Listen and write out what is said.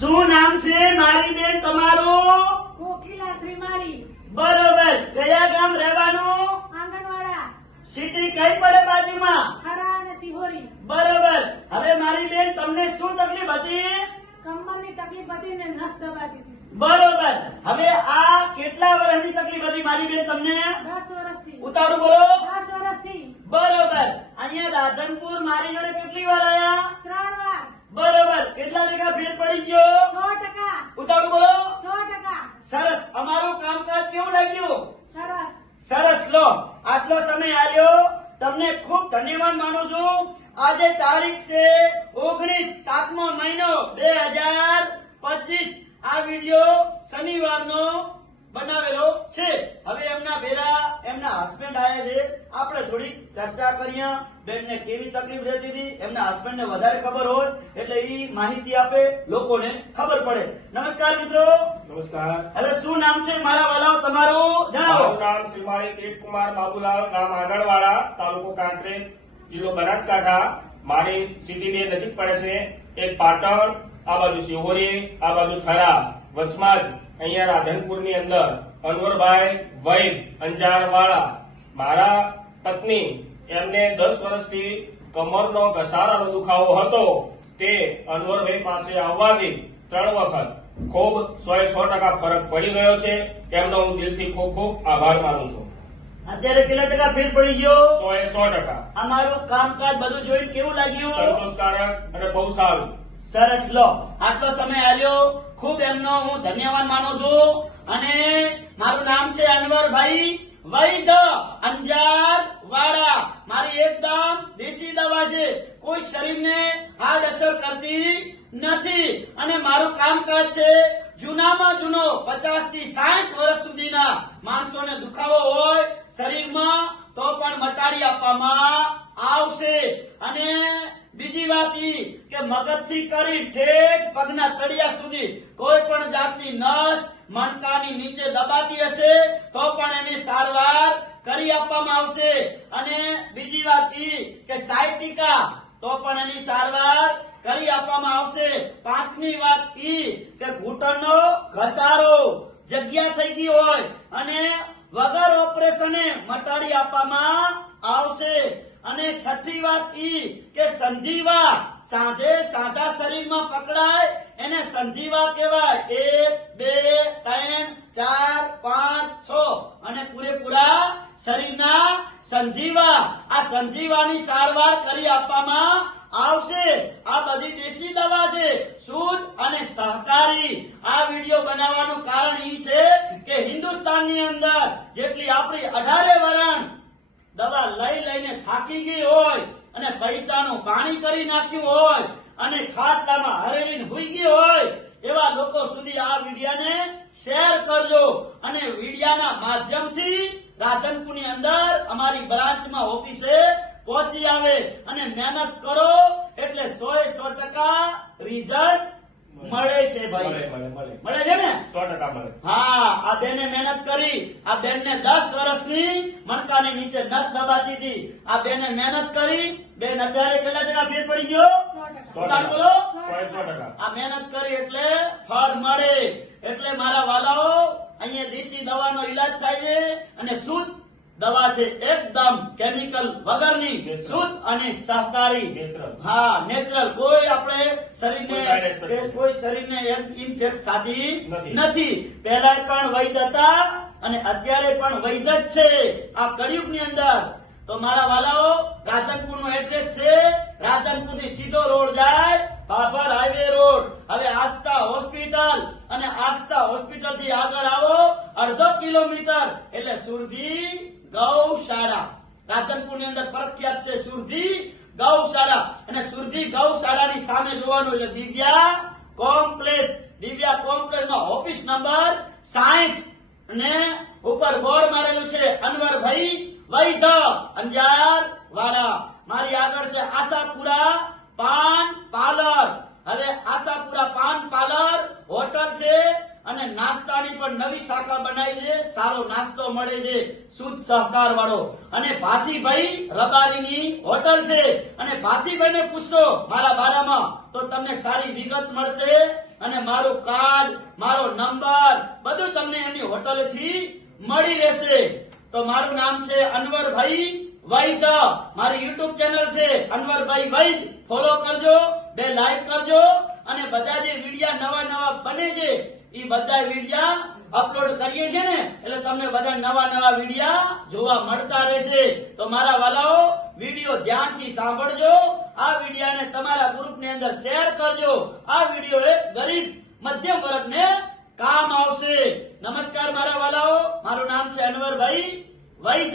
શું નામ છે? મારી બેન તમારું? કોકિલા શ્રીમાળી. બરોબર. કયા ગામ રહેવાનું? આંગણવાડા. સિટી કઈ પડે બાજુમાં? ખરા અને સિહોરી. બરોબર. હવે મારી બેન તમને શું તકલીફ હતી? કમરની તકલીફ હતી ને નસ દબાતી બરોબર. હવે આ કેટલા વર્ષની તકલીફ હતી મારી બેન તમને? દસ વર્ષથી. ઉતાવળું બોલો. દસ વર્ષથી. બરોબર. અહીંયા રાધનપુર મારી જોડે કેટલી વાર આયા? ત્રણ વાર. બરોબર. કેટલા ટકા ફેર પડી ગયો? સો ટકા. ઉતાવળું બોલો. સો ટકા. સરસ. અમારું કામકાજ કેવું લાગ્યું? સરસ. સરસ. લો આટલો સમય આવ્યો તમને ખૂબ ધન્યવાદ માનું છું. આજે તારીખ છે ઓગણીસ સાતમો મહિનો બે હજાર પચીસ. આ વીડિયો શનિવારનો બનાવેલો છે. હવે એમના ભેરા એમના હસબન્ડ છે ચર્ચા કરીએ. બેનને કેવી તકલીફ રહેતી હતી? એમના હસબન્ડને વધારે ખબર હોય એટલે એ માહિતી આપે લોકોને ખબર પડે. નમસ્કાર મિત્રો. નમસ્કાર. હવે શું નામ છે? મારા વાલાઓ તમારું જણાવો. નામ શ્રીમાળી કિરીટકુમાર બાબુલાલ ગામ આંગણવાડા તાલુકો કાંકરેજ જિલ્લો બનાસકાંઠા. મારી સિટી બે નજીક પડે છે એક પાટણ આ બાજુ શિહોરી આ બાજુ થરા વચમાં જ અહીંયા રાધનપુરની અંદર અનવરભાઈ વૈદ અંજારવાળા. મારા પત્ની એમને દસ વર્ષથી કમરનો ઘસારાનો દુખાવો હતો. તે અનવરભાઈ પાસે આવવાથી ત્રણ વખત ખૂબ સો સો ટકા ફરક પડી ગયો છે. એમનો હું દિલથી ખૂબ ખૂબ આભાર માનું છું. અત્યારે કેટલા ટકા ફેર પડી ગયો? સો એ સો ટકા. અમારું કામકાજ બધું જોઈને કેવું લાગ્યું? સંતોષકારક અને બહુ સારું. સરસ લો. આટલો સમય આવ્યો ખૂબ એમનો હું ધન્યવાદ માનું છું. અને મારું નામ છે અનવરભાઈ. વૈદ અંજાર વાળા. મારી એકદમ દેશી દવા છે. કોઈ શરીરને હાર્ડ અસર કરતી નથી. અને મારું કામકાજ છે જૂનામાં જૂનો પચાસથી સાઠ વર્ષ સુધીના માણસોને દુખાવો હોય શરીરમાં, તો પણ મટાડી આપવામાં આવશે. અને બીજી વાત ઈ કે મગજથી કરી ઠેઠ પગના તળિયા સુધી કોઈ પણ જાતની નસ, મણકાની નીચે દબાતી હશે તો પણ એની સારવાર કરી આપવામાં આવશે. અને બીજી વાત કે ટીકા, તો પણ એની સારવાર કરી આપવામાં આવશે. પાંચમી વાત ઈ કે ઘૂંટણનો ઘસારો જગ્યા થઈ ગઈ હોય અને વગર ઓપરેશને મટાડી આપવામાં આવશે. અને છઠ્ઠી વાત ઈ કે સંજીવા સાંધે સાદા શરીરમાં પકડાય, એને સંજીવા કહેવાય. એક, બે, ત્રણ શરીરના સંધિવા, આ સંધિવાની સારવાર કરી આપવામાં આવશે. આ બધી દેશી દવા છે, શુદ્ધ અને સહકારી. આ વીડિયો બનાવવાનું કારણ એ છે કે હિન્દુસ્તાનની અંદર જેટલી આપણી અઢારે વરણ દવા લઈ લઈને થાકી ગઈ હોય અને પૈસાનું પાણી કરી નાખ્યું હોય અને ખાટલામાં હરેલીને હુઈ ગઈ હોય, એવા લોકો સુધી આ વિડિયાને શેર કરજો અને વિડિયાના માધ્યમથી રાધનપુરની અંદર અમારી બ્રાન્ચમાં ઓફિસે પહોંચી આવે અને મહેનત કરો એટલે સો એ સો ટકા રિઝલ્ટ મળે છે ભાઈ. મળે મળે મળે. છે ને? સો ટકા મળે. હા આ બેને મહેનત કરી આ બેનને દસ વર્ષની મણકાની નીચે નસ દબાતી હતી. આ બેને મહેનત કરી બેન અત્યારે કેટલા ટકા ફેર પડી ગયો? બોલો. ટકા. સો એ સો ટકા. આ મહેનત કરી એટલે ફળ મળે. એટલે મારા વાલાઓ અહીંયા દેશી દવાનો ઈલાજ થાય છે અને શુદ્ધ દવા છે એકદમ કેમિકલ વગરની શુદ્ધ અને સહકારી હા નેચરલ. કોઈ આપણે શરીરને કોઈ શરીરને ઇન્ફેક્ટ થતી નથી. પહેલા પણ વૈદ હતા અને અત્યારે પણ વૈદ જ છે આ કળિયુગની અંદર. તો મારા વાલાઓ રાધનપુરનું એડ્રેસ છે. રાધનપુરથી સીધો રોડ જાય ભાભર હાઈવે રોડ. હવે આસ્થા હોસ્પિટલ અને આસ્થા હોસ્પિટલથી આગળ કિલોમીટર એટલે સુરભી ગૌશાળા. રાધનપુરની અંદર પ્રખ્યાત છે સુરભી ગૌશાળા. અને સુરભી ગૌશાળાની સામે જોવાનું એટલે દિવ્યા કોમ્પ્લેક્સ. દિવ્યા કોમ્પ્લેક્સ નો ઓફિસ નંબર સાઠ અને ઉપર બોર્ડ મારેલું છે અનવરભાઈ વૈધ અંજાર વાળા મારી આગળ છે આશાપુરા પાન પાર્લર હવે આશાપુરા પાન પાર્લર હોટલ છે અને નાસ્તાની પણ નવી શાખા બનાવી નાસ્તો મળે છે શુદ્ધ સહકાર વાળો. અને ભાતીભાઈ રબારીની હોટલ છે. અને ભાતીભાઈને પૂછશો મારા બારામાં, તો તમને સારી વિગત મળશે. અને મારું કાર્ડ, મારો નંબર, બધું તમને એની હોટલથી મળી રહેશે. તો મારું નામ છે અનવરભાઈ વૈદ. મારી યુટ્યુબ ચેનલ છે અનવરભાઈ વૈદ. ફોલો કરજો, બે લાઈક કરજો અને બધા જે વિડિયા નવા નવા બને છે એ બધા વિડિયા અપલોડ કરીએ છીએ ને, એટલે તમને બધા નવા નવા વિડિયા જોવા મળતા રહેશે. તો મારા વાલાઓ, વિડિયો ધ્યાનથી સાંભળજો, આ વિડિયાને તમારા ગ્રુપની અંદર શેર કરજો. આ વિડિયો એક ગરીબ મધ્યમ વર્ગને કામ આવશે. નમસ્કાર મારા વાલાઓ, મારું નામ છે અનવરભાઈ વૈદ